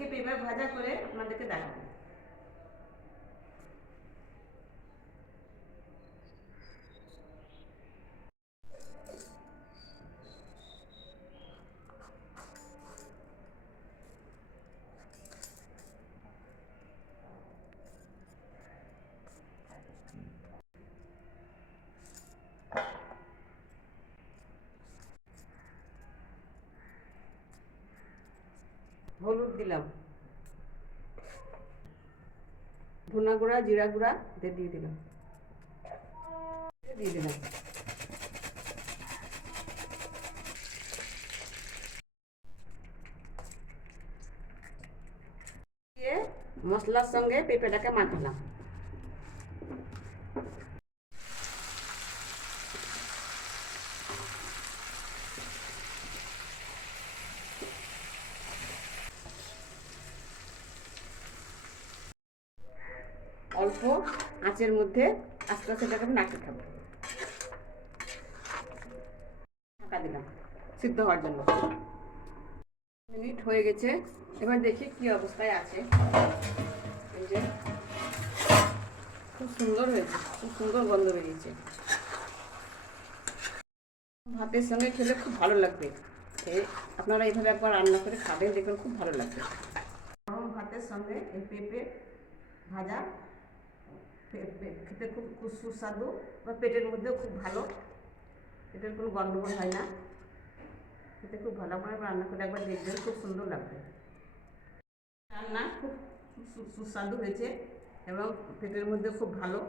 আজকে পেঁপে ভাজা করে আপনাদেরকে দেখাবো। হলুদ দিলাম, ধনা গুঁড়া, জিরা গুঁড়া দিয়ে দিলাম, দিয়ে মশলার সঙ্গে পেঁপেটাকে মাখালাম। অল্প আঁচের মধ্যে আস্তে আস্তে এটাকে নাড়তে থাকবো। ঢাকা দিলাম সিদ্ধ হওয়ার জন্য। মিনিট হয়ে গেছে, এবার দেখি কি অবস্থায় আছে। এই যে খুব সুন্দর হয়েছে, খুব সুন্দর গন্ধ বেরিয়েছে। ভাতের সঙ্গে খেলে খুব ভালো লাগবে। আপনারা এইভাবে একবার রান্না করে খাবেন, দেখবেন খুব ভালো লাগবে। গরম ভাতের সঙ্গে এই পেঁপে ভাজা খেতে খুব সুস্বাদু, বা পেটের মধ্যেও খুব ভালো, পেটের কোনো গন্ডগোল হয় না, খেতে খুব ভালো। করে রান্না করে একবার দেখবেন, খুব সুন্দর লাগবে। রান্না খুব সুস্বাদু হয়েছে এবং পেটের মধ্যে খুব ভালো।